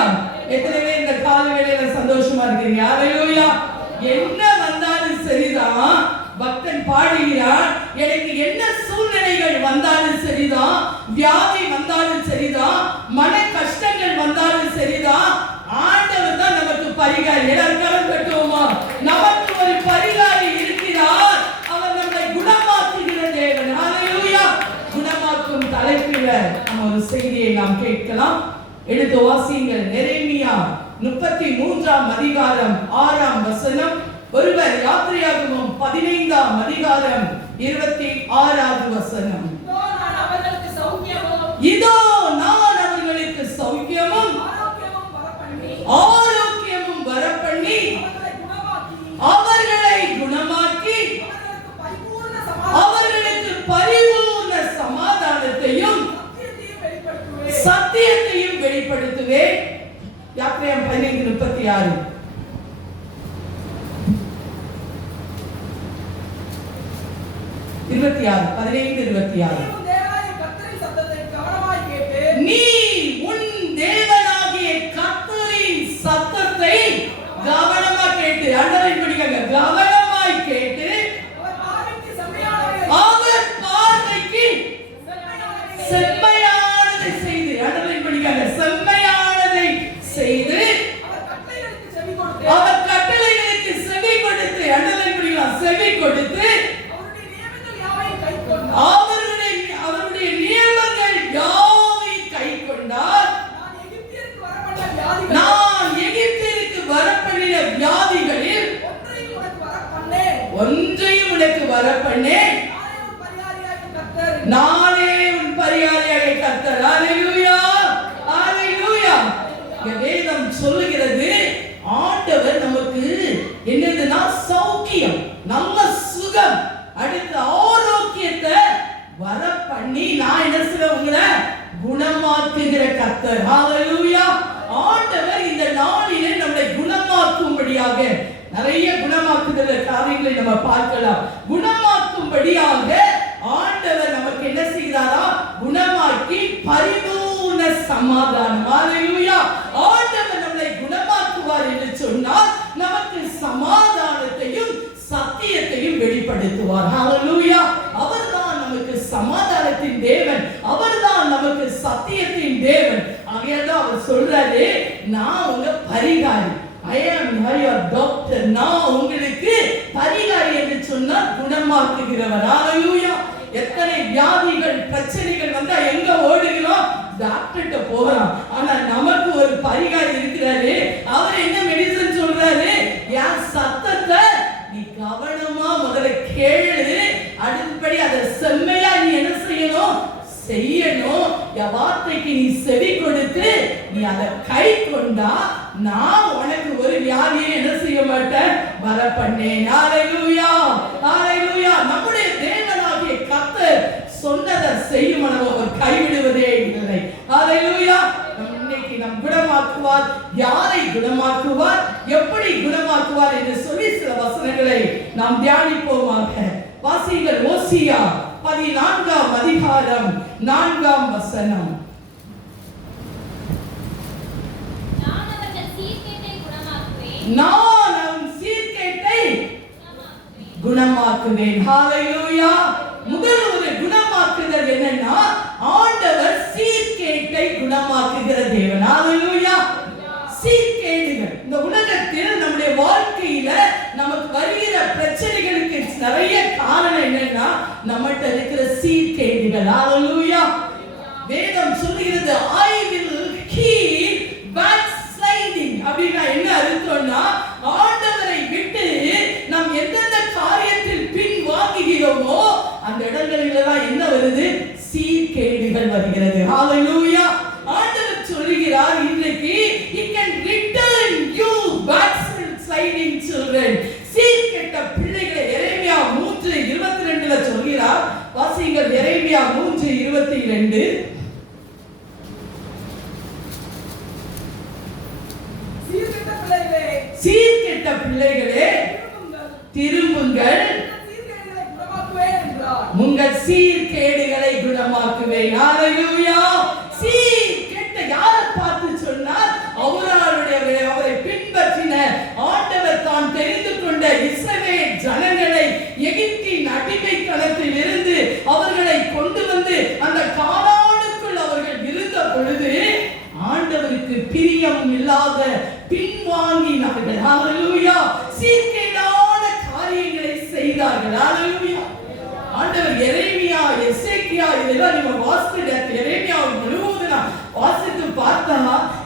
ஹalleluya. எத்தனை பேர் இந்த கால வேளையில சந்தோஷமா இருக்கீங்க? ஹalleluya. என்ன வந்தாலும் சரிதான், பக்தன் பாடுகிறான், எனக்கு என்ன சூழ்நிலைகள் வந்தாலும் சரிதான், வியாதி வந்தாலும் சரிதான், மன கஷ்டங்கள் வந்தாலும் சரிதான், ஆண்டவர் தான் நமக்கு பரிகாரி. எல்லாரும் கட்டுவோமா? நமக்கு ஒரு பரிகாரி இருக்கிறார். அவர் நம்மை குணமாக்குகிற தேவன். ஹalleluya. குணமாக்கும் தலைப்பில் நம்ம ஒரு செய்தியை நாம் கேட்கலாம். எடுத்து வாசியுங்கள். எரேமியா 33ஆம் அதிகாரம் 6ஆம் வசனம். ஒருவர் யாத்திரையாகமம் 15ஆம் அதிகாரம் 26வது வசனம். இதோ நான் அவர்களுக்கு சௌக்கியமும் ஆரோக்கியமும் வரப்பண்ணி அவர்களை குணமாக்கி அவர்களுக்கு பரிபூர்ண சமாதானத்தையும் சத்தியத்தையும் வெளிப்படுத்துவேன். யாத்திரையாகமம் 15:36. நீ உன் தேவனாகிய கர்த்தரின் சத்தத்தை கவனமாய் கேட்டு, அண்டர்லைன் பண்ணிக்கங்க, கவனமாய் கேட்டு அவர் பார்வைக்கு செம்மையானதை செய்து, அண்டர்லைன் பண்ணிக்கங்க, செம்மையானதை செய்து அவர் கட்டளைகளுக்கு செவி கொடுத்து, அண்டர்லைன் பண்ணிக்கலாம், செவி கொடுத்து அவருடைய நியமங்கள் யாவையும் கைக்கொண்டார். நான் எகிப்திற்கு வரப்பண்ணின வியாதிகளில் ஒன்றையும் உனக்கு வரப்பண்ணேன். நானே உன் பரிகாரியாக கர்த்தர். ஹalleluya, ஹalleluya. வேதம் சொல்லுகிறது, ஆண்டவர் நமக்கு என்னதுன்னா சௌக்கியம், நல்ல சுகம், அடுத்த ஆரோக்கியத்தை வர பண்ணி நான் என்ன செய்ய உங்களை குணமாக்குகிற கர்த்தர். ஹalleluya. ஆண்டவர் இந்த நாளிலே நம்மை குணமாக்கும்படியாக நிறைய குணமாக்குதல் காரியங்களை நம்ம பார்க்கலாம். குணமாக்கும்படியாக ஆண்டவர் நமக்கு என்ன செய்கிறாரா? குணமாக்கி பரிபூர்ண சமாதானம். ஹalleluya. ஆண்டவர் நம்மை குணமாக்குவார் என்று சொன்னால் நமக்கு சமாதானத்தையும் சத்தியத்தையும் வெளிப்படுத்துவார். ஹalleluya. அவர்தான் நமக்கு சமாதானத்தின் தேவன், அவர்தான் நமக்கு சத்தியத்தின் தேவன். ஆகையால் அவர் சொல்றாரு, நான் உங்க பரிகாரி, I am your doctor. நான் உங்களுக்கு பரிகாரி என்று சொன்னால் குணமாக்குகிறவர். ஹalleluya. எத்தனை வியாதிகள் பிரச்சனைகள் வந்தா எங்க ஓடுகிறோம்? டாக்டர்கிட்ட போறோம். ஆனா நமக்கு ஒரு பரிகாரி இருக்கிறாரு. அவர் என்ன மெடிசன் சொல்றாரு? என் சத்தத்தை நீ கவனமா முதல்ல கேளு, அடுத்தபடி அதை செம்மையா நீ என்ன செய்யணும்? செய்யணும். என் வார்த்தைக்கு நீ செவி கொடுத்து நீ அதை கை கொண்டா நான் உனக்கு ஒரு வியாதியை என்ன செய்ய மாட்டேன், வர பண்ணேன். ஹalleluya, ஹalleluya. நம்முடைய தேவனாகிய கர்த்தர் சொன்னதை செய்யும் அவர் கைவிடுவதே இல்லை. ஹalleluya. இன்னைக்கு நம் குணமாக்குவார். யாரை குணமாக்குவார், எப்படி குணமாக்குவார் என்று சொல்லி சில வசனங்களை நாம் தியானிப்போமாக. வாசியுங்கள். ஓசியா 14ஆம் அதிகாரம் 4ஆம் வசனம். நான் அவன் சீர்கேட்டை குணமாக்குவேன். ஹalleluya. முதல் ஒரு குணமாக்குதல் என்னன்னா, ஆண்டவர் சீர்கேட்டை குணமாக்குகிற தேவன். ஹalleluya. சீர்கேடுகள் இந்த உலகத்தில் நம்முடைய வாழ்க்கையில நமக்கு வருகிற பிரச்சனைகளுக்கு நிறைய காரணம் என்னன்னா, நம்மகிட்ட இருக்கிற சீர்கேடுகள். ஹalleluya. வேதம் சொல்லுகிறது, I will heal backsliding. அப்படின்னா என்ன அர்த்தம்னா, ஆண்டவரை விட்டு நாம் எந்தெந்த காரியத்தில் பின் வாங்குகிறோமோ அந்த இடங்களிலெல்லாம் என்ன வருது? சீர்கேடுகள் வருகிறது. ஹalleluya. ஆண்டவர் சொல்லுகிறார், இன்றைக்கு he can return you backsliding children. சீர்கெட்ட பிள்ளைகளை எரேமியா 3:22ல சொல்கிறார். வாசியுங்கள். எரேமியா 3:22. சீர்கெட்ட பிள்ளைகளே திரும்புங்கள், உங்கள் சீர்கேடுகளை குணமாக்குவேன். ஹalleluya. சீர்கெட்ட யாரை பார்த்து சொன்னார்? அவர் ஆண்டவருக்கு பிரியம் இல்லாத பின்வாங்கினார்கள். ஹalleluya. சீர்கேடான காரியங்களை செய்தார்கள். ஹalleluya. ஆண்டவர் எரேமியா, எசேக்கியா இதெல்லாம் நீங்க வாசித்து எரேமியா முழுவதும் வாசித்து பார்த்தா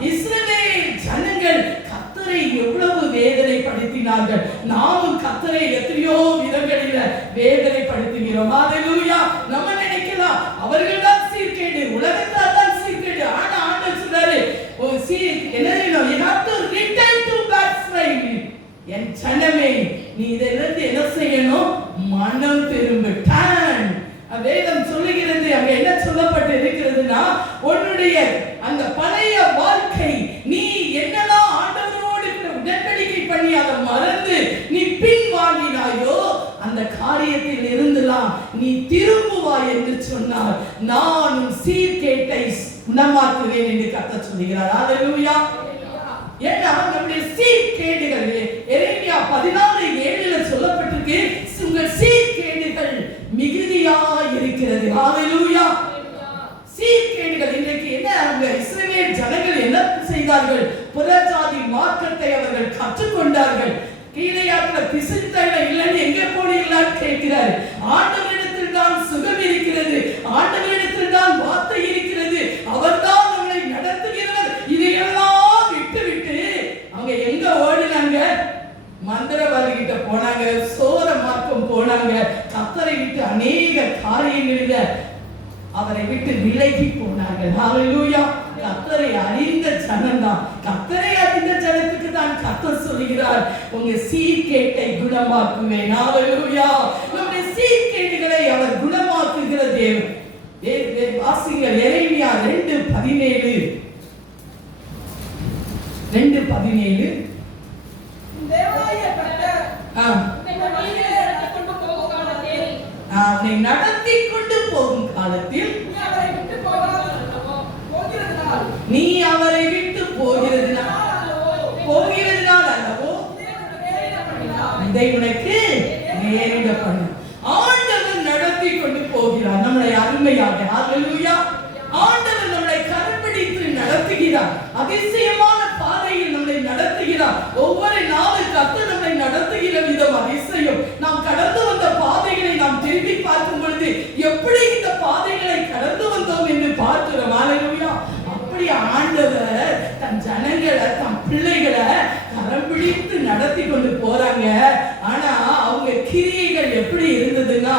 இஸ்ரவேல் ஜனங்கள் கர்த்தரை எவ்வளவு வேதனைப்படுத்தினார்கள். நாமும் கர்த்தரை எத்தனையோ விதங்களில் வேதனைப்படுத்துகிறோம். ஹalleluya. நம்ம நினைக்கலாம் அவர்கள் தான் சீர்கேடு, உலகத்தார் தான் சீர்கேடு. ஆனா ஆண்டவர் சொல்றாரு, என் ஜனமே நீ இதிலிருந்து என்ன செய்யணும்? மனம் திரும்ப. வேதம் சொல்லுகிறது, அங்க என்ன சொல்லப்பட்டு இருக்கிறதுனா, உன்னுடைய அந்த பழைய வாழ்க்கை நீ என்னதான் ஆண்டவரோடு உடன்படிக்கை பண்ணி அதை மறந்து நீ பின்வாங்கினாயோ அந்த காரியத்தில் இருந்துலாம் நீ திரும்புவாய் என்று சொன்னார். நான் சீர்கேட்டை குணமாக்குவேன் என்று கர்த்தர் சொல்கிறார். ஹalleluya. ஏன்னா நம்முடைய சீர்கேடுகள் எரேமியா 14:7 சொல்லப்பட்டிருக்கு, உங்கள் சீர்கேடுகள் மிகுதியா இருக்கிறது. ஹalleluya. சீர்கேடுகள் இன்றைக்கு என்ன? அவங்க இஸ்ரவேல் ஜனங்கள் என்ன செய்தார்கள்? புறஜாதி மார்க்கத்தை அவர்கள் கற்றுக்கொண்டார்கள். கீழையாற்ற பிசித்தல இல்லன்னு எங்கே போனீங்களான்னு கேட்கிறார். ஆண்டவரிடத்தில் தான் சுகம் இருக்கிறது, ஆண்டவரிடத்தில் தான் வார்த்தை இருக்கிறது, அவர்தான் நம்மளை நடத்துகிறவர். இதையெல்லாம் விட்டு விட்டு அவங்க எங்க ஓடினாங்க? மந்திரவாதி கிட்ட போனாங்க, சோர மார்க்கம் போனாங்க. கர்த்தரை விட்டு அநேக காரியங்களில் அவரை விட்டு விலகி போனார்கள். ஹalleluya. கர்த்தரை அறிந்த ஜனம்தான், கர்த்தரை அறிந்த ஜனத்துக்கு தான் கர்த்தர் சொல்கிறார், உங்க சீர்கேட்டை குணமாக்குவேன். ஹalleluya. நம்முடைய சீர்கேடுகளை அவர் குணமாக்குகிற தேவன். வாசிங்கள் எரேமியா 2:17. 2:17. அவனை நடத்தி கொண்டு போகும் காலத்தில் நீ அவரை விட்டு போகிறதுனால் அல்லவோ இதை உனக்கு நேரிட பண்ணு. ஆண்டவர் நடத்தி கொண்டு போகிறார் நம்மளை அருமையாக. ஹalleluya. ஆண்டவர் நம்மளை கரப்பிடித்து நடத்துகிறார், அதிசயமான பாதையில் நம்மளை நடத்துகிறார். ஒவ்வொரு நாளும் கர்த்தர் நம்மை நடத்துகிற விதம் அதிசயம். நாம் கடந்து வந்த பாதைகளை நாம் திரும்பி பார்க்கும் பொழுது எப்படி இந்த பாதைகளை கடந்து வந்தோம் என்று பார்க்கிறோம். ஹalleluya. அப்படி ஆண்டவர் தன் ஜனங்களை, தன் பிள்ளைகளை கரம் பிடித்து நடத்தி கொண்டு போறாங்க. ஆனா அவங்க கிரியைகள் எப்படி இருந்ததுன்னா,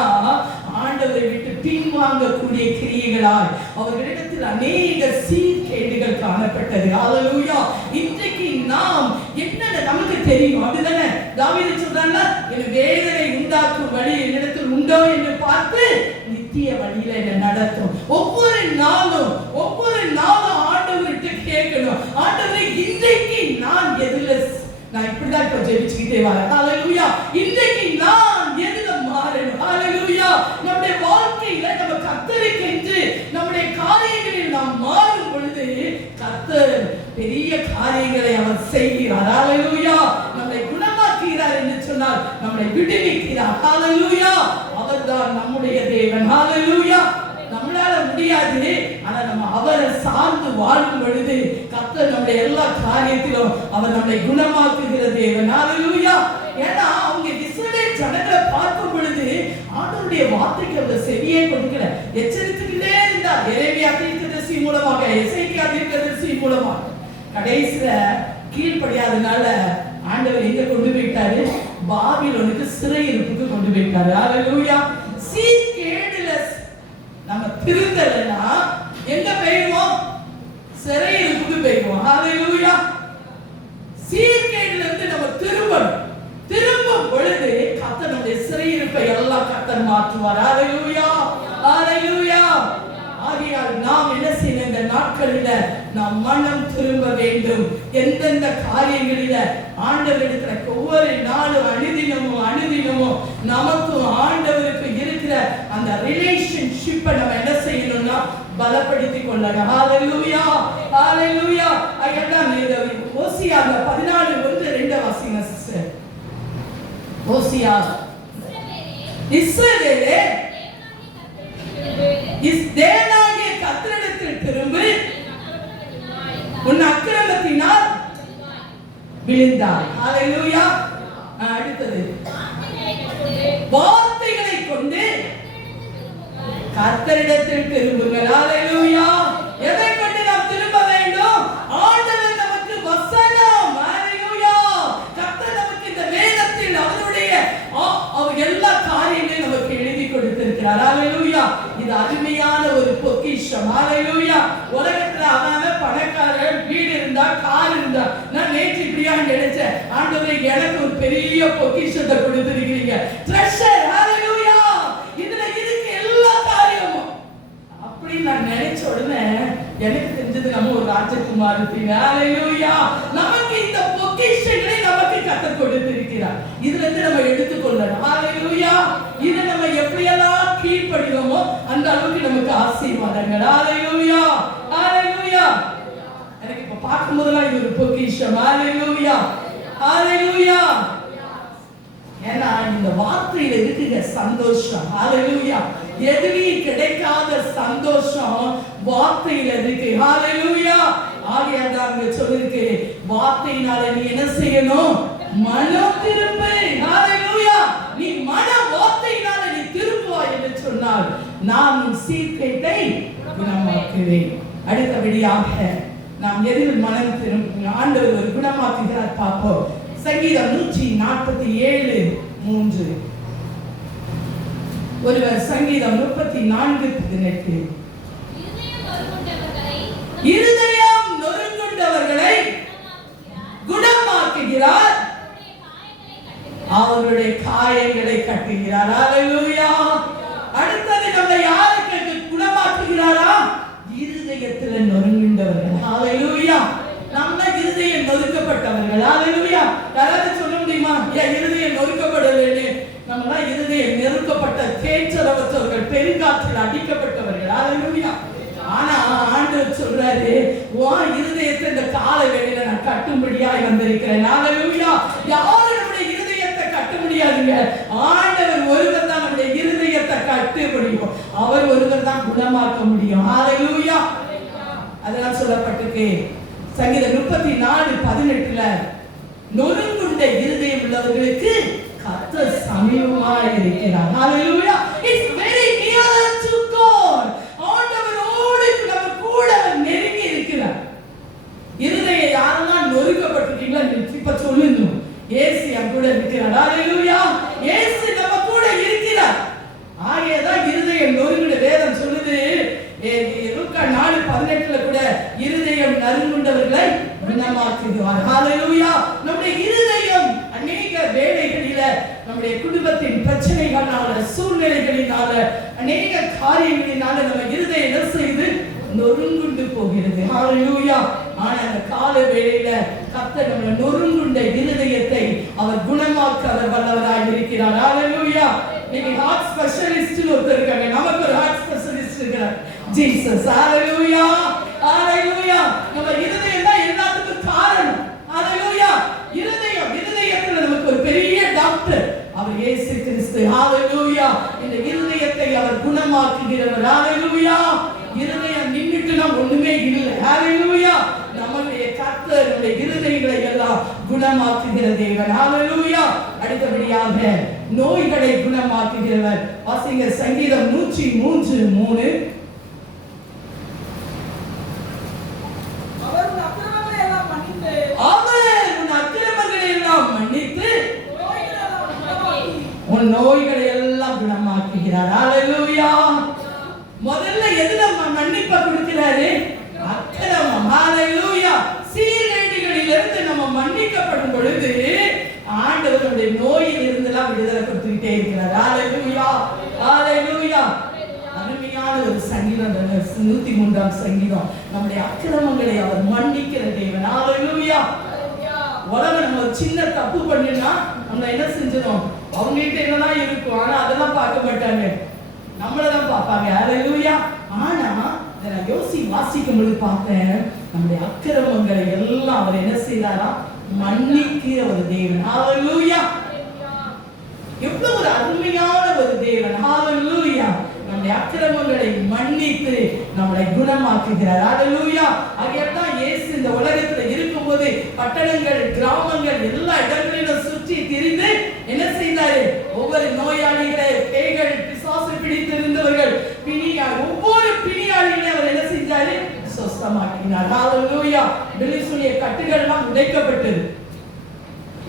ஆண்டவரை விட்டு பின்வாங்கக்கூடிய கிரியைகளால் அவர்களிடத்தில் அநேக சீர்கேடுகள் காணப்பட்டது. ஹalleluya. இன்றைக்கு நாம் என்ன நமக்கு தெரியும், அப்படிதானே? தாவீது சொல்றாங்க, என் வேதனை உண்டாக்கும் வழி என்னிடத்தில் உண்டோ என்று பார்த்து நித்திய வழியில என்ன நடத்தும். ஒவ்வொரு நாளும் ஆண்டவர்கிட்ட கேட்கணும், ஆண்டவரே இன்றைக்கு நான் எதுல, நான் இப்படிதான் இப்ப ஜெபிச்சுக்கிட்டே வரேன். ஹalleluya. இன்றைக்கு நான் எதுல மாறணும்? ஹalleluya. நம்முடைய வாழ்க்கையில நம்ம கர்த்தருக்கென்று நம்முடைய காரியங்களில் நாம் மாறும் பொழுது கர்த்தர் பெரிய காரியங்களை அவர் செய்கிறார். ஹalleluya. நம்மை குணமாக்குகிறார் என்று சொன்னால் நம்மை விடுவிக்கிறார். ஹalleluya. அவர்தான் நம்முடைய தேவன். ஹalleluya. நம்மளால முடியாது, ஆனா நம்ம அவரை சார்ந்து வாழும் பொழுது கர்த்தர் நம்முடைய எல்லா காரியத்திலும் அவர் நம்மை குணமாக்குகிற தேவன். ஹalleluya. ஏன்னா அவங்க இஸ்ரவேல் ஜனங்களை பார்க்கும் பொழுது ஆண்டவருடைய வார்த்தைக்கு அந்த செவியே கொடுக்கல, எச்சரித்துக்கிட்டே இருந்தார். எரேமியா தீர்க்கதரிசி மூலமாக, எசேக்கியா தீர்க்கதரிசி மூலமாக. கடைசியில கீழ்ப்படியாதனால ஆண்டவர் எங்க கொண்டு போயிட்டாரு? பாபிலோனுக்கு சிறையிருப்புக்கு கொண்டு போயிட்டாரு. ஹalleluya. சீர்கேடுல நம்ம திருந்தலனா எங்க போயிடுவோம்? சிறையிருப்புக்கு போயிடுவோம். ஹalleluya. சீர்கேடுல இருந்து நம்ம திரும்பும் பொழுது கர்த்தர் நம்முடைய சிறையிருப்பை எல்லாம் கர்த்தர் மாற்றுவார். ஹalleluya. ஹalleluya. ஆகையால் நாம் என்ன செய்யணும்? இந்த நாட்களில நாம் மனம் திரும்ப வேண்டும். எந்தெந்த காரியங்களில ஆண்டவரிடத்துல ஒவ்வொரு நாளும் அனுதினமும் நமக்கும் ஆண்டவருக்கு இருக்கிற அந்த ரிலேஷன்ஷிப்பை நம்ம என்ன செய்யணும்னா பலப்படுத்திக் கொள்ளணும். ஹalleluya. ஹalleluya. ஐயதான் ஓசியா 14:1-2 வாசிங்க சிஸ்டர். ஓசியா, இஸ்ரவேலே தேவனாகிய கர்த்தரிடத்தில் திரும்பு, உன் அக்கிரம விழுந்தார். ஹalleluya. அடுத்தது வார்த்தைகளை கொண்டு கர்த்தரிடத்தில் திரும்புங்கள். ஹalleluya. எதை கொண்டு நாம் திரும்ப வேண்டும்? ஆண்டவர் நமக்கு வசனம். ஹalleluya. கர்த்தர் நமக்கு இந்த வேதத்தில் அவருடைய எல்லா காரியங்களையும் நமக்கு எழுதி கொடுத்திருக்கிறார். ஹalleluya. இது அருமையான ஒரு பொக்கிஷம். ஹalleluya. உலகத்துல அவன் பணக்காரன், வீடு இருந்தா, கார் இருந்தா. நான் நேற்று இப்படியா நினைச்சேன், ஆண்டவரே எனக்கு ஒரு பெரிய பொக்கிஷத்தை கொடுத்திருக்கீங்க, ட்ரெஷர். ஹalleluya. இதுல இருக்கு எல்லா காரியமும். அப்படி நான் நினைச்ச உடனே எனக்கு தெரிஞ்சது நம்ம ஒரு ராஜகுமார். ஹalleluya. நமக்கு இந்த பொக்கிஷங்களை நமக்கு கர்த்தர் கொடுத்திருக்கிறார். இதுல இருந்து நம்ம எடுத்துக்கொள்ளணும். ஹalleluya. இத நம்ம எப்படியெல்லாம் கீழ்ப்படிவோமோ அந்த அளவுக்கு நமக்கு ஆசீர்வாதங்கள். ஹalleluya. ஹalleluya. எனக்கு இப்ப பார்க்கும்போதெல்லாம் இது ஒரு பொக்கிஷம். ஹalleluya. ஹalleluya. ஏன்னா இந்த வார்த்தையில இருக்குங்க சந்தோஷம். ஹalleluya. எதுவும் கிடைக்காத சந்தோஷம் வார்த்தையில இருக்கு. ஹalleluya. ஆகையால் அங்க சொல்லிருக்கு, வார்த்தையினால நீ என்ன செய்யணும்? மனம் திரும்பு. ஹalleluya. நீ மன வார்த்தையினால நீ திரும்புவாய் என்று சொன்னால் நான் உன் சீர்கேட்டை குணமாக்குவேன். அடுத்தபடியாக நாம் எதில் மனம் திரும்ப ஆண்டவர் ஒரு குணமாக்குகிறார் பார்ப்போம். சங்கீதம் 147:3. ஒருவர் சங்கீதம் 34:18. இருதயம் நொறுங்குண்டவர்களை குணமாக்குகிறார், அவருடைய காயங்களை கட்டுகிறார். ஹalleluya. அடுத்தது நம்ம யாருக்கு குணமாக்குகிறாரா? இருதயத்தில் நொறுங்குண்டவர்கள். ஹalleluya. நம்ம இருதயம் நொறுக்கப்பட்டவர்கள். ஹalleluya. யாராவது சொல்ல முடியுமா என் இருதயம் நொறுக்கப்படவில்லை? நம்ம இருதயம் நெருக்கப்பட்ட கேச்சரவற்றவர்கள், பெருங்காற்றில் அடிக்கப்பட்டவர்கள். ஹalleluya. ஆனா ஆண்டவர் சொல்றாரு, உன் இருதயத்தை இந்த கால வேளையில நான் கட்டும்படியாய் வந்திருக்கிறேன். ஹalleluya. யாரும் நம்முடைய இருதயத்தை கட்ட முடியாதுங்க. ஆண்டவர் ஒருவர் தான் நம்முடைய இருதயத்தை கட்ட முடியும். அவர் ஒருவர் தான் குணமாக்க முடியும். ஹalleluya. அதெல்லாம் சொல்லப்பட்டிருக்கு. சங்கீதம் 34:18 நொறுங்குண்ட இருதயம் உள்ளவர்களுக்கு கர்த்தர் சமீபமாய் இருக்கிறார். ஹalleluya. It's very near to God. ஆண்டவரோடு நம்ம கூட நெருங்கி இருக்கிறார். இருதயம் யாரெல்லாம் நொறுக்கப்பட்டிருக்கீங்களோ இப்ப சொல்லுங்க, இயேசு என் கூட இருக்கிறார். ஹalleluya. இயேசு நம்ம கூட இருக்கிறார். ஆகையதான் இருதயம் நொறுங்குண்ட வேதம் சொல்லுது. லூக்கா 4:18 கூட இருதயம் நறுங்குண்டவர்களை குணமாக்குகிறார். ஹalleluya. நம்முடைய இருதயம் அநேக வேளைகளில நம்முடைய குடும்பத்தின் பிரச்சனைகளால, சூழ்நிலைகளினால, அநேக காரியங்களினால நம்ம இருதயம் என்ன செய்து நொறுங்குண்டு போகிறது. ஹalleluya. ஆனா அந்த கால வேளையில கர்த்தர் நம்ம நொறுங்குண்ட இருதயத்தை அவர் குணமாக்க அவர் வல்லவராய் இருக்கிறார். ஹalleluya. நீங்க ஹார்ட் ஸ்பெஷலிஸ்ட் ஒருத்தர் இருக்காங்க, நமக்கு ஒரு ஹார்ட் ஸ்பெஷலிஸ்ட் இருக்கிறார், ஜீசஸ். ஹalleluya. ஹalleluya. நம்ம இருதயம் தான் எல்லாத்துக்கும் காரணம். ஹalleluya. இருதயத்துல நமக்கு ஒரு பெரிய டாக்டர் அவர் இயேசு கிறிஸ்து. ஹalleluya. இந்த இருதயத்தை அவர் குணமாக்குகிறவர். ஹalleluya. இருதயம் நின்னுட்டுனா ஒண்ணுமே இல்லை. ஹalleluya. நம்முடைய கர்த்தர் நம்முடைய இருதயங்களை எல்லாம் குணமாக்குகிற தேவன். ஹalleluya. அடுத்தபடியாக நோய்களை குணமாக்குகிறவர். வாசிங்க சங்கீதம் 103:3. அவர் உன் அக்கிரமங்களை எல்லாம் மன்னித்து உன் நோய்களை எல்லாம் குணமாக்குகிறார். ஹalleluya. முதல்ல எதுல மன்னிப்பை கொடுக்கிறாரு? அக்கிரமம். ஹalleluya. சீர்கேடுகளிலிருந்து நம்ம மன்னிக்கப்படும் பொழுது ஆண்டவருடைய நோயில் இருந்தெல்லாம் விடுதலை கொடுத்துக்கிட்டே இருக்கிறார். ஹalleluya. ஹalleluya. அருமையான ஒரு சங்கீதம் 103ஆம் சங்கீதம். நம்முடைய அக்கிரமங்களை அவர் மன்னிக்கிற தேவன். ஹalleluya. உலகம் நம்ம ஒரு சின்ன தப்பு பண்ணினா நம்ம என்ன செஞ்சிடும்? அவங்ககிட்ட என்னதான் இருக்கும், ஆனா அதெல்லாம் பார்க்க மாட்டாங்க, நம்மளதான் பார்ப்பாங்க. ஹalleluya. ஆனா நான் வாசிக்கும் பொழுது பார்த்தேன், நம்முடைய அக்கிரமங்களை எல்லாம் அவர் என்ன செய்யறாரா? மன்னிக்கிற ஒரு தேவன். ஹalleluya. எவ்வளவு ஒரு அருமையான ஒரு தேவன். ஹalleluya. நம்முடைய அக்கிரமங்களை மன்னித்து நம்மளை குணமாக்குகிறார். ஹalleluya. அதனால இயேசு இந்த உலகத்துல இருக்கும்போது பட்டணங்கள், கிராமங்கள் எல்லா இடங்களிலும் சுற்றி திரிந்து என்ன செய்தாரு? ஒவ்வொரு நோயாளிகளை, பேய்கள், பிசாசு பிடித்திருந்தவர்கள், ஒவ்வொரு பிணியாளிகளை அவர் என்ன செஞ்சாரு? சொஸ்தமாக்கினார். ஹalleluya. பிலிசுடைய கட்டுகள் எல்லாம் உடைக்கப்பட்டது.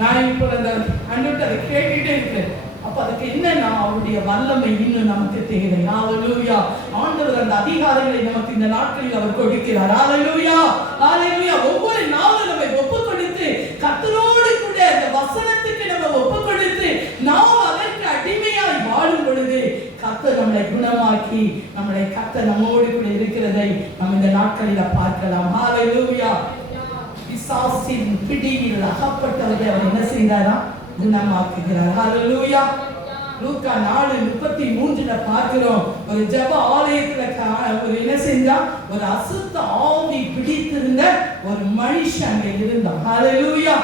நான் இப்போ அந்த அன்னைக்கு கேட்டுட்டே இருக்கேன். அப்ப அதுக்கு என்னன்னா அவருடைய வல்லமை இன்னும் நமக்கு தேவை. ஹalleluya. ஆண்டவர் அந்த அதிகாரங்களை நமக்கு இந்த நாட்களில் அவர் கொடுக்கிறார். ஹalleluya. ஹalleluya. ஒவ்வொரு நாளும் நம்ம ஒப்பு கொடுத்து கர்த்தரோடு கூட அந்த வசனத்துக்கு நம்ம ஒப்பு கொடுத்து நாம் அதற்கு அடிமையாய் வாழும் பொழுது கர்த்தர் நம்மளை குணமாக்கி கர்த்தர் நம்மோடு கூட இருக்கிறதை நம்ம இந்த நாட்களில் பார்க்கலாம். ஹalleluya. பிசாசின் பிடியில் அகப்பட்டவரை அவர் என்ன செய்தாரா? குணமாக்குகிறார். ஹalleluya. லூக்கா 4:33 பார்க்கிறோம். ஒரு ஜெப ஆலயத்துல ஒரு என்ன செஞ்சா? ஒரு அசுத்த ஆவி பிடித்திருந்த ஒரு மனுஷன் அங்கே இருந்தான். ஹalleluya.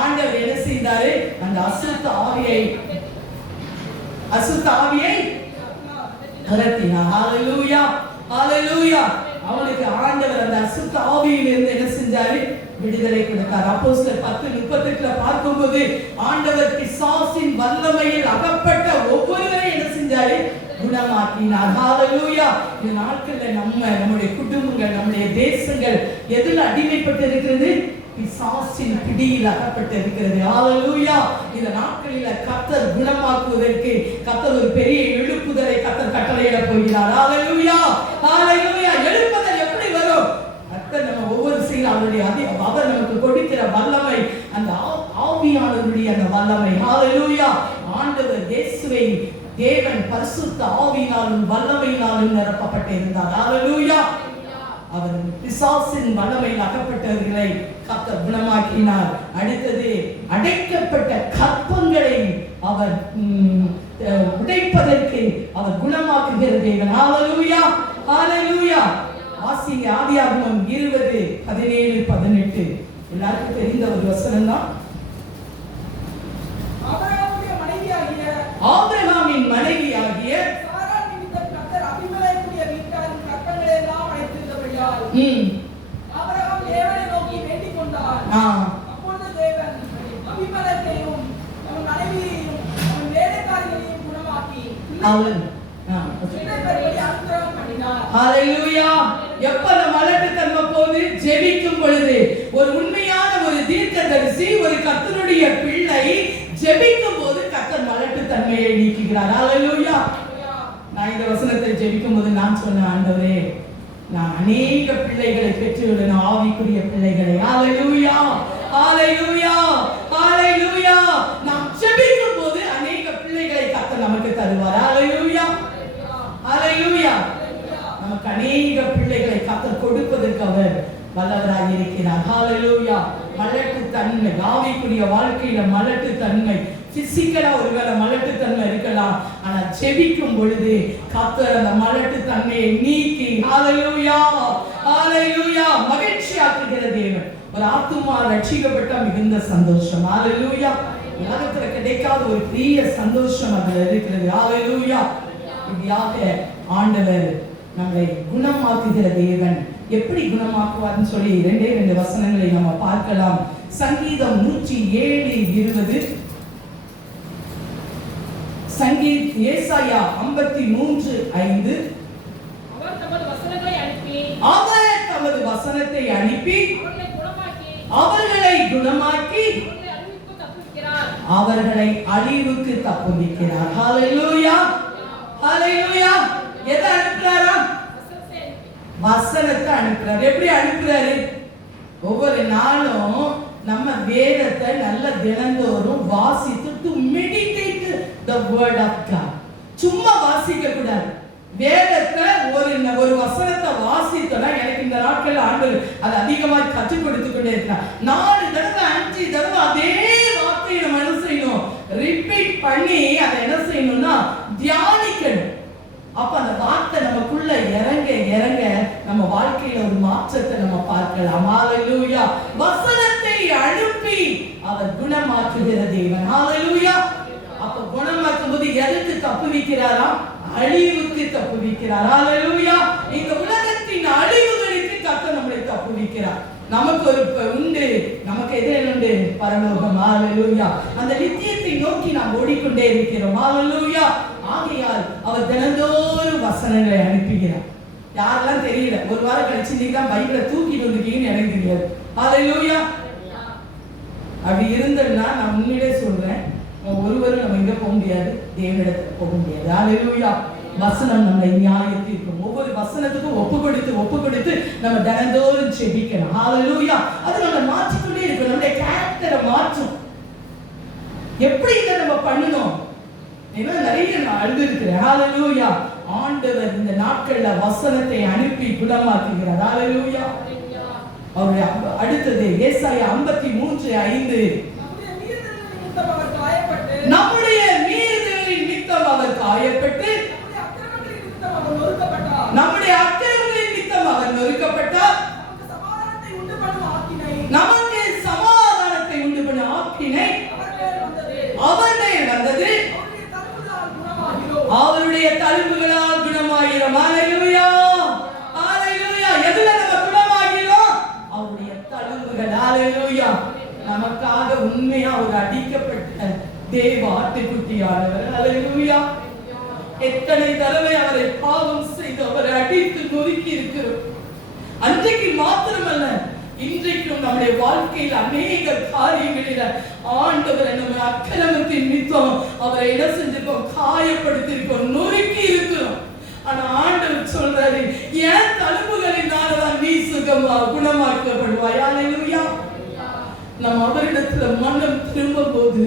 ஆண்டவர் என்ன செய்தாரு? அந்த அசுத்த ஆவியை அகற்றினார். ஹalleluya. ஹalleluya. அவனுக்கு ஆண்டவர் அந்த அசுத்த ஆவியிலிருந்து என்ன செஞ்சாரு? விடுதலை கொடுத்தார். அப்போஸ்தலர் 10:38 பார்க்கும்போது ஆண்டவர் பிசாசின் வல்லமையில் அகப்பட்ட ஒவ்வொருவரையும் என்ன செஞ்சாரு? குணமாக்கினார். ஹalleluya. இந்த நாட்கள்ல நம்முடைய குடும்பங்கள், நம்முடைய தேசங்கள் எதுல அடிமைப்பட்டு இருக்கிறது? பிசாசின் பிடியில் அகப்பட்டு இருக்கிறது. ஹalleluya. இந்த நாட்களில கர்த்தர் குணமாக்குவதற்கு கர்த்தர் ஒரு பெரிய எழுப்புதலை கர்த்தர் கட்டளையிட போகிறார். ஹalleluya. ஹalleluya. எழுப்புதல் எப்படி வரும்? கர்த்தர் நம்ம ஒவ்வொரு செயலும் அவர் நமக்கு கொடுக்கிற வல்லமை, அந்த ஆவியானவருடைய அந்த வல்லமை. ஹalleluya. ஆண்டவர் இயேசுவை தேவன் பரிசுத்த ஆவியினாலும் வல்லமையினாலும் நிரப்பப்பட்டிருந்தார். ஹalleluya. அவர் பிசாசின் வல்லமையில் அகப்பட்டவர்களை கர்த்தர் குணமாக்கினார். அடுத்தது அடைக்கப்பட்ட கற்பங்களை அவர் உடைப்பதற்கு அவர் குணமாக்குகிற தேவன். ஹalleluya. ஹalleluya. வாசிங்க ஆதியாகமம் 20:17-18. எல்லாருக்கும் தெரிந்த ஒரு வசனம் தான். ஆபிரகாமின் மனைவியாகிய சாராள் நிமித்தம் கர்த்தர் அபிமெலேக்குடைய வீட்டாரின் கற்பங்களை எல்லாம் அழைத்திருந்தபடியால் ஆபிரகாம் தேவனை நோக்கி வேண்டிக் கொண்டார். அப்பொழுது தேவன் அபிமெலேக்கையும் அவன் மனைவியையும் அவன் வேலைக்காரிகளையும் குணமாக்கி அனுக்கிரகம் பண்ணினார். ஹalleluya. எப்ப நம்ம மலட்டுத்தன்மை போது ஜெபிக்கும் பொழுது ஒரு உண்மையான ஒரு தீர்க்கதரிசி, ஒரு கர்த்தருடைய பிள்ளை ஜெபிக்கும் போது கர்த்தர் மலட்டுத்தன்மையை நீக்குகிறார். ஹalleluya. நான் இந்த வசனத்தை ஜெபிக்கும் போது நான் சொன்ன, ஆண்டவரே, நான் அநேக பிள்ளைகளை பெற்றுள்ளேன், ஆவிக்குரிய பிள்ளைகளை. ஹalleluya. ஹalleluya. ஹalleluya. நாம் ஜெபிக்கும் போது அநேக பிள்ளைகளை கர்த்தர் நமக்கு தருவார். ஹalleluya. ஹalleluya. நமக்கு அநேக பிள்ளைகளை கர்த்தர் கொடுப்பதற்கு அவர் வல்லவராக இருக்கிறார். ஹalleluya. மலட்டுத்தன்மை, ஆவிக்குரிய வாழ்க்கையில மலட்டுத்தன்மை, பிசிக்கலா ஒருவேளை மலட்டுத்தன்மை இருக்கலாம், ஆனா ஜெபிக்கும் பொழுது கர்த்தர் அந்த மலட்டுத்தன்மையை நீக்கி ஹalleluya. ஹalleluya. மகிழ்ச்சியாக்குகிற தேவன். ஒரு ஆத்துமா ரட்சிக்கப்பட்ட மிகுந்த சந்தோஷம். ஹalleluya. உலகத்துல கிடைக்காத ஒரு பெரிய சந்தோஷம் அதுல இருக்கிறது. ஹalleluya. இப்படியாக ஆண்டவர் நம்மை குணமாக்குகிற தேவன். எப்படி குணமாக்குவார்னு சொல்லி 2 வசனங்களை நம்ம பார்க்கலாம். சங்கீதம் 107:20, ஏசாயா 53:5. அவர் தமது வசனத்தை அனுப்பி அவர்களை குணமாக்கி அவர்களை அழிவுக்கு தப்புவிக்கிறார். ஹalleluya. ஹalleluya. எதை அனுப்புறாரா? வசனத்தை அனுப்புறாரு. எப்படி அனுப்புறாரு? ஒவ்வொரு நாளும் நம்ம வேதத்தை நல்ல தினந்தோறும் வாசித்து to meditate the word of God. சும்மா வாசிக்க கூடாது. வேதத்தை ஒரு வசனத்தை வாசித்தோம்னா, எனக்கு இந்த நாட்கள் ஆண்டவர் அது அதிகமாக கற்றுக் கொடுத்து கொண்டே இருக்கிறார். 4 தடவை 5 தடவை அதே வார்த்தையை நம்ம என்ன செய்யணும்? ரிப்பீட் பண்ணி அதை என்ன செய்யணும்னா தியானிக்கணும். அப்ப அந்த வார்த்தை நமக்குள்ள இறங்க இறங்க நம்ம வாழ்க்கையில ஒரு மாற்றத்தை நம்ம பார்க்கலாம். ஹalleluya. வசனத்தை அனுப்பி அவர் குணமாக்குகிற தேவன். ஹalleluya. அப்ப குணமாக்கும் போது எதற்கு தப்புவிக்கிறாரா? அழிவுக்கு தப்புவிக்கிறார். ஹalleluya. இந்த உலகத்தின் அழிவுகளுக்கு கர்த்தர் நம்மை தப்புவிக்கிறார். நமக்கு ஒரு உண்டு, நமக்கு எதிரே உண்டு பரலோகம். ஹalleluya. அந்த நித்தியத்தை நோக்கி நாம் ஓடிக்கொண்டே இருக்கிறோம். ஹalleluya. ஆகையால் அவர் தினந்தோறும் வசனங்களை அனுப்புகிறார். யாரெல்லாம் தெரியல, ஒரு வாரம் கழிச்சு நீங்க தான் பைபிளை தூக்கிட்டு வந்துட்டீங்கன்னு எனக்கு தெரியாது. ஹalleluya. அப்படி இருந்ததுன்னா நான் முன்னாடியே சொல்றேன், ஒருவரும் நம்ம இங்க போக முடியாது, தேவனிடத்துக்கு போக முடியாது. ஹalleluya. வசனம் நம்மை நியாயத்தீர்க்கும். ஒவ்வொரு வசனத்துக்கும் ஒப்பு கொடுத்து நம்ம தினந்தோறும் ஜெபிக்கணும். ஹalleluya. அது நம்ம மாற்றிக்கொண்டே இருக்கும், நம்முடைய கேரக்டரை மாற்றும். எப்படி இதை நம்ம பண்ணணும்? ஏன்னா நிறைய நான் அழுதுருக்கிறேன். ஹalleluya. ஆண்டவர் இந்த நாட்கள்ல வசனத்தை அனுப்பி குணமாக்குகிறார். ஹalleluya. அவருடைய அடுத்தது ஏசாயா 53:5. நம்முடைய மீறுதலின் நிமித்தம் அவர் காயப்பட்டு, நம்முடைய அக்கிரமங்களின் நிமித்தம் அவர் நொறுக்கப்பட்டார். நமக்கு சமாதானத்தை உண்டு பண்ணும் ஆக்கினை அவர் மேல் வந்தது, அவருடைய தழும்புகளால் குணமாகிறோம். ஹalleluya. ஹalleluya. எதுல நம்ம குணமாகிறோம்? அவருடைய தழும்புகள். ஹalleluya. நமக்காக உண்மையா ஒரு அடிக்கப்பட்ட தேவ ஆட்டுக்குட்டியானவர். ஹalleluya. எத்தனை தடவை அவரை பாவம் செய்து அவரை அடித்து நொறுக்கி இருக்கிறோம். அன்றைக்கு மாத்திரமல்ல, இன்றைக்கும் நம்முடைய வாழ்க்கையில் அநேக காரியங்களில ஆண்டவரை நம்ம அக்கிரமத்தின் நிமித்தம் அவரை என்ன செஞ்சிருக்கோம்? காயப்படுத்திருக்கோம், நொறுக்கி இருக்கிறோம். ஆனா ஆண்டவர் சொல்றாரு, என் தழும்புகளினாலதான் நீ குணமாக்கப்படுவாய். ஹalleluya. நம்ம அவரிடத்துல மனம் திரும்பும் போது,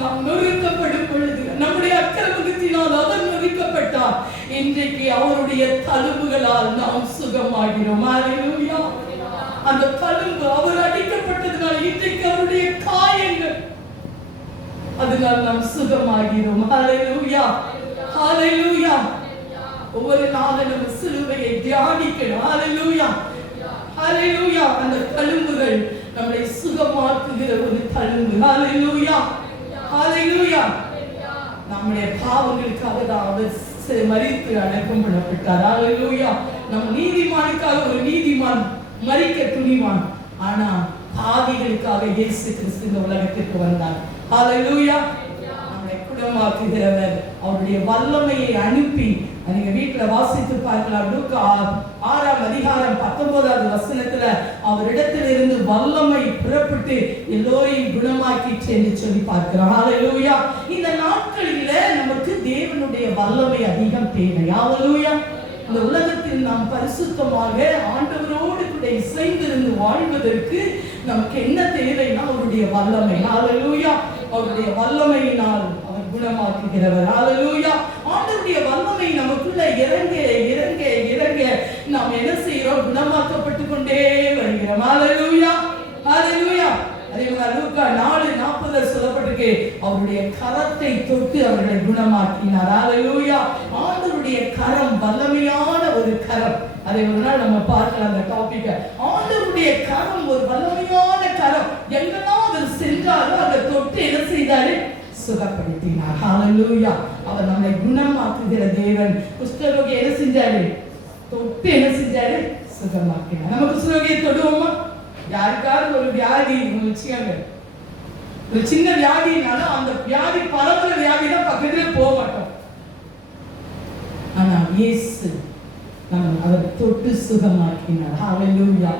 நாம் நொறுக்கப்படும் பொழுது, நம்முடைய அக்கிரமத்தினால் அவர் நொறுக்கப்பட்டார். இன்றைக்கு அவருடைய தழும்புகளால் நாம் சுகமாகிறோம். ஹalleluya. அந்த தழும்பு அவர் அடிக்கப்பட்டதுனால இன்றைக்கு அவருடைய காயங்கள், அதனால் நாம் சுகமாகிறோம். ஹalleluya. ஹalleluya. ஒவ்வொரு நாளும் நம்ம சிலுவையை தியானிக்கணும். ஹalleluya. ஹalleluya. அந்த தழும்புகள் நம்மை சுகமாக்குகிற ஒரு தழும்பு. ஹalleluya. ஹalleluya. நம்முடைய பாவங்களுக்காக தான் அவர் மரித்து அடக்கம் பண்ணப்பட்டார். ஹalleluya. நம் நீதிமானுக்காக ஒரு நீதிமான் மரிக்க துணிவான், ஆனா பாவிகளுக்காக இயேசு கிறிஸ்து இந்த உலகத்திற்கு வந்தார். ஹalleluya. நம்மை குணமாக்குகிறவர், அவருடைய வல்லமையை அனுப்பி, நீங்க வீட்டுல வாசித்து பார்க்கலாம். லூக்கா 6:19 அவரிடத்திலிருந்து வல்லமை புறப்பட்டு எல்லோரையும் குணமாக்கி என்று சொல்லி பார்க்கிறோம். ஹalleluya. இந்த நாட்களில நமக்கு தேவனுடைய வல்லமை அதிகம் தேவை. ஹalleluya. இந்த உலகத்தில் நாம் பரிசுத்தமாக ஆண்டவரோடு கூட இசைந்திருந்து வாழ்வதற்கு நமக்கு என்ன தேவைன்னா அவருடைய வல்லமை. ஹalleluya. அவருடைய வல்லமையினால் அவர் குணமாக்குகிறவர். ஹalleluya. ஆண்டவருடைய வல்லமை நமக்குள்ள இறங்க இறங்க இறங்க நாம் என்ன செய்யறோம்? குணமாக்கப்பட்டு கொண்டே வருகிறோம். ஹalleluya. ஹalleluya. அதே மாதிரி லூக்கா 4:40 சொல்லப்பட்டிருக்கு, அவருடைய கரத்தை தொட்டு அவர்களை குணமாக்கினார். ஹalleluya. ஆண்டவருடைய கரம் வல்லமையான ஒரு கரம். அதை ஒரு நாள் நம்ம பார்க்கலாம் அந்த டாபிக்க. ஆண்டவருடைய கரம் ஒரு வல்லமையான கரம். எங்கெல்லாம் அவர் சென்றாரோ அதை தொட்டு என்ன செய்தாரு? சுகப்படுத்தினார். ஹalleluya. அவர் நம்மை குணமாக்குகிற தேவன். குஷ்டரோகி என்ன செஞ்சாரு? தொட்டு என்ன செஞ்சாரு? சுகமாக்கினார். நமக்கு குஷ்டரோகியை தொடுவோமா? யாருக்காவது ஒரு வியாதி வச்சுக்காங்க, ஒரு சின்ன வியாதினாலும் அந்த வியாதி பரவுற வியாதி தான் பக்கத்துல போக மாட்டோம். ஆனா இயேசு அவர் தொட்டு சுகமாக்கினார். ஹalleluya.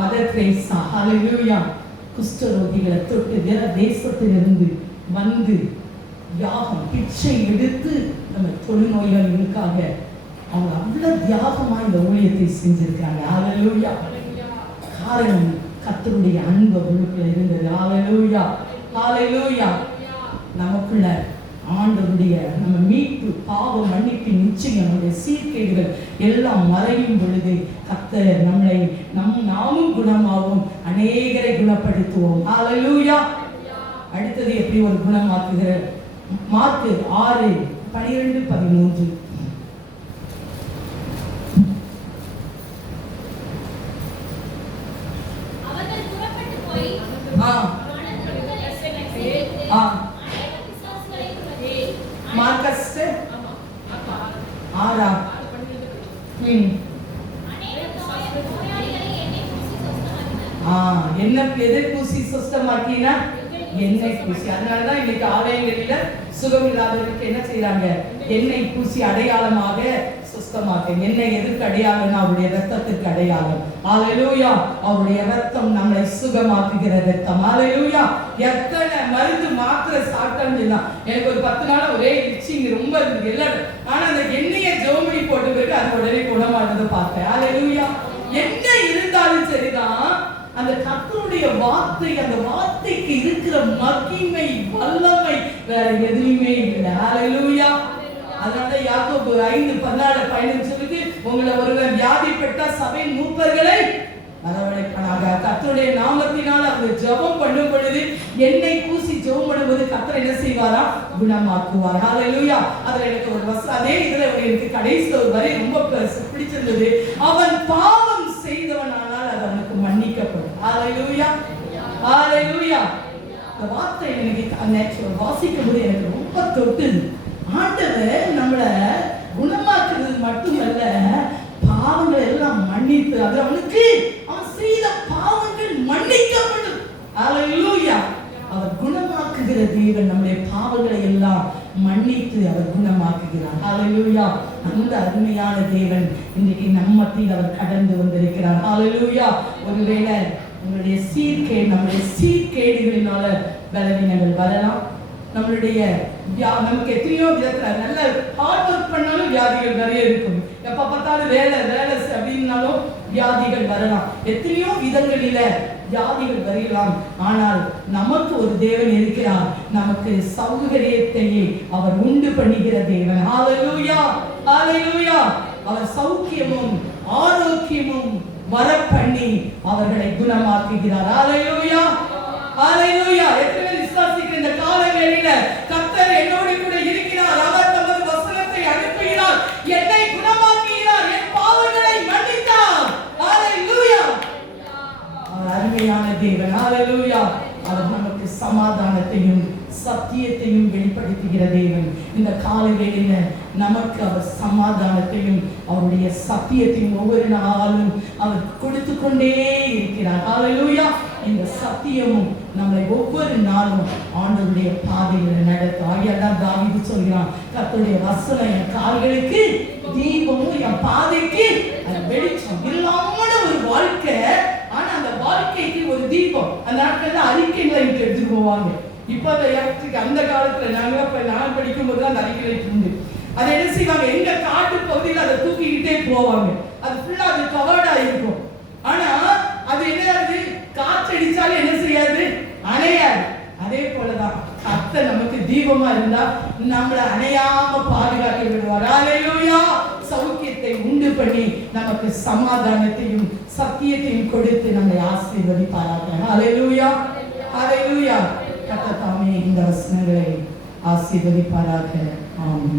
மதர் தெரேசா ஹalleluya குஷ்டரோகிகளை தொட்டு வேற தேசத்திலிருந்து வந்து தியாகம் பிச்சை எடுத்து நம்ம தொழுநோயாளிகளுக்காக அவங்க அவ்வளவு தியாகமா இந்த ஊழியத்தை செஞ்சிருக்காங்க. ஹalleluya. காரணம் கர்த்தருடைய அன்பு அவர்களுக்குள்ள இருந்தது. ஹalleluya. ஹalleluya. நமக்குள்ள ஆண்டவருடைய நம்ம மீட்பு, பாவ மன்னிப்பு, நிச்சயம் நம்முடைய சீர்கேடுகள் எல்லாம் மறையும் பொழுது கர்த்தர் நம்மளை நாமும் குணமாகவும் அநேகரை குணப்படுத்துவோம். ஹalleluya. அடுத்தது எப்படி ஒரு குணமாக்குகிற? மார்க்கு 6:12-13. மார்க்கஸ் 6. என்ன எதை பூசி சுத்தமாக்கினா எண்ணெய் பூசி. அதனாலதான் இன்னைக்கு ஆலயங்களில சுகமில்லாதவர்களுக்கு என்ன செய்யறாங்க? எண்ணெய் பூசி அடையாளமாக சுத்தமாக்க. எண்ணெய் எதுக்கு அடையாளம்னா அவருடைய ரத்தத்துக்கு அடையாளம். ஹalleluya. அவருடைய ரத்தம் நம்மை சுகமாக்குகிற ரத்தம். ஹalleluya. எத்தனை மருந்து மாத்திரை சாப்பிட்டா எனக்கு ஒரு 10 நாள் ஒரே இச்சிங் ரொம்ப இருக்கு இல்ல, ஆனா அந்த எண்ணெயை ஜோமணி போட்டு பிறகு அது உடனே குணமானதை பார்த்தேன். ஹalleluya. என்ன இருந்தாலும் சரிதான், அந்த கர்த்தருடைய வார்த்தை, அந்த வார்த்தைக்கு இருக்கிற மகிமை வல்லமை வேற எதுவுமே இல்லை. ஹalleluya. அதனால யாக்கோபு 5:14-15 சொல்லுது, உங்களை ஒருவர் வியாதிப்பட்ட சபை மூப்பர்களை வரவழைப்பனாக. கர்த்தருடைய நாமத்தினால் அவர் ஜெபம் பண்ணும் பொழுது, எண்ணெய் பூசி ஜெபம் பண்ணும்போது கர்த்தர் என்ன செய்வாரா? குணமாக்குவார். ஹalleluya. அதுல எனக்கு ஒரு அதே இதுல எனக்கு கடைசி ஒரு வரி ரொம்ப பிடிச்சிருந்தது. அவன் பாவம் செய்தவனானால் அது அவனுக்கு மன்னிக்கப்படும். ஹalleluya. ஹalleluya. இந்த வார்த்தை எனக்கு வாசிக்கும் போது எனக்கு ரொம்ப தொட்டுது. ஆண்டவர் நம்மளை குணமாக்குறது மட்டுமல்ல, பாவங்கள் எல்லாம் மன்னித்து அது அவனுக்கு அவன் செய்த பாவங்கள் மன்னிக்கப்படும். ஹalleluya. அவர் குணமாக்குகிற தேவன் நம்முடைய பாவங்களை எல்லாம் மன்னித்து அவர் குணமாக்குகிறார். ஹalleluya. அந்த அருமையான தேவன் இன்றைக்கு நம்ம மத்தியில் அவர் கடந்து வந்திருக்கிறார். ஹalleluya. ஒருவேளை நம்முடைய சீர்கேடுகளினால பலவீனங்கள் வரலாம். நமக்கு எத்தனையோ விதத்துல நல்ல ஹார்ட் ஒர்க் பண்ணாலும் வியாதிகள் நிறைய இருக்கும். எப்ப பார்த்தாலும் வேலை அப்படின்னாலும் வியாதிகள் வரலாம். எத்தனையோ விதங்களில வியாதிகள் வரலாம். ஆனால் நமக்கு ஒரு தேவன் இருக்கிறார். நமக்கு சௌகரியத்தையே அவர் உண்டு பண்ணுகிற தேவன். ஹalleluya. ஹalleluya. அவர் சௌக்கியமும் ஆரோக்கியமும் வர பண்ணி அவர்களை குணமாக்குகிறார். ஹalleluya. ஹalleluya. எத்தனை விசுவாசிக்கிற இந்த கால வேளையில கர்த்தர் என்னோடு கூட இருக்கிறார். அவர் தமது வசனத்தை அனுப்புகிறார், என்னை குணமாக்குகிறார், என் பாவங்களை மன்னித்தார். ஹalleluya. அவர் அருமையான தேவன். ஹalleluya. அவர் நமக்கு சமாதானத்தையும் சத்தியத்தையும் வெளிப்படுத்துகிற தேவன். இந்த கால வேளையில நமக்கு அவர் சமாதானத்தையும் அவருடைய சத்தியத்தையும் ஒவ்வொரு நாளும் அவர் கொடுத்து கொண்டே இருக்கிறார். ஹalleluya. இந்த சத்தியமும் நம்மை ஒவ்வொரு நாளும் ஆண்டவருடைய பாதையில் நடத்தும். ஆகையால் தாவீது சொல்கிறான், கர்த்தருடைய வசனம் என் கால்களுக்கு தீபமும் என் பாதைக்கு வெளிச்சம். இல்லாம ஒரு வாழ்க்கை, ஆனா அந்த வாழ்க்கைக்கு ஒரு தீபம். அந்த நாட்கள்ல அறிக்கை லைட் எடுத்துட்டு போவாங்க. இப்ப அந்த எலக்ட்ரிக், அந்த காலத்துல நான் படிக்கும் போது அந்த அறிக்கை லைட் உண்டு. அதை என்ன செய்வாங்க, எங்க காட்டு பகுதியில் அதை தூக்கிக்கிட்டே போவாங்க. அது ஃபுல்லா அது கவர்டா இருக்கும். ஆனா அது என்ன, காற்றடிச்சாலும் என்ன செய்யாது, அணையாது. அதே போலதான் கர்த்தர் நமக்கு தீபமா இருந்தா நம்மளை அணையாம பாதுகாக்க விடுவார். ஹalleluya. சௌக்கியத்தை உண்டு பண்ணி நமக்கு சமாதானத்தையும் சத்தியத்தையும் கொடுத்து நம்மை ஆசீர்வதிப்பாராக. ஹalleluya. ஹalleluya. கர்த்தர் தாமே இந்த வசனங்களை ஆசீர்வதிப்பாராக. ஆமென்.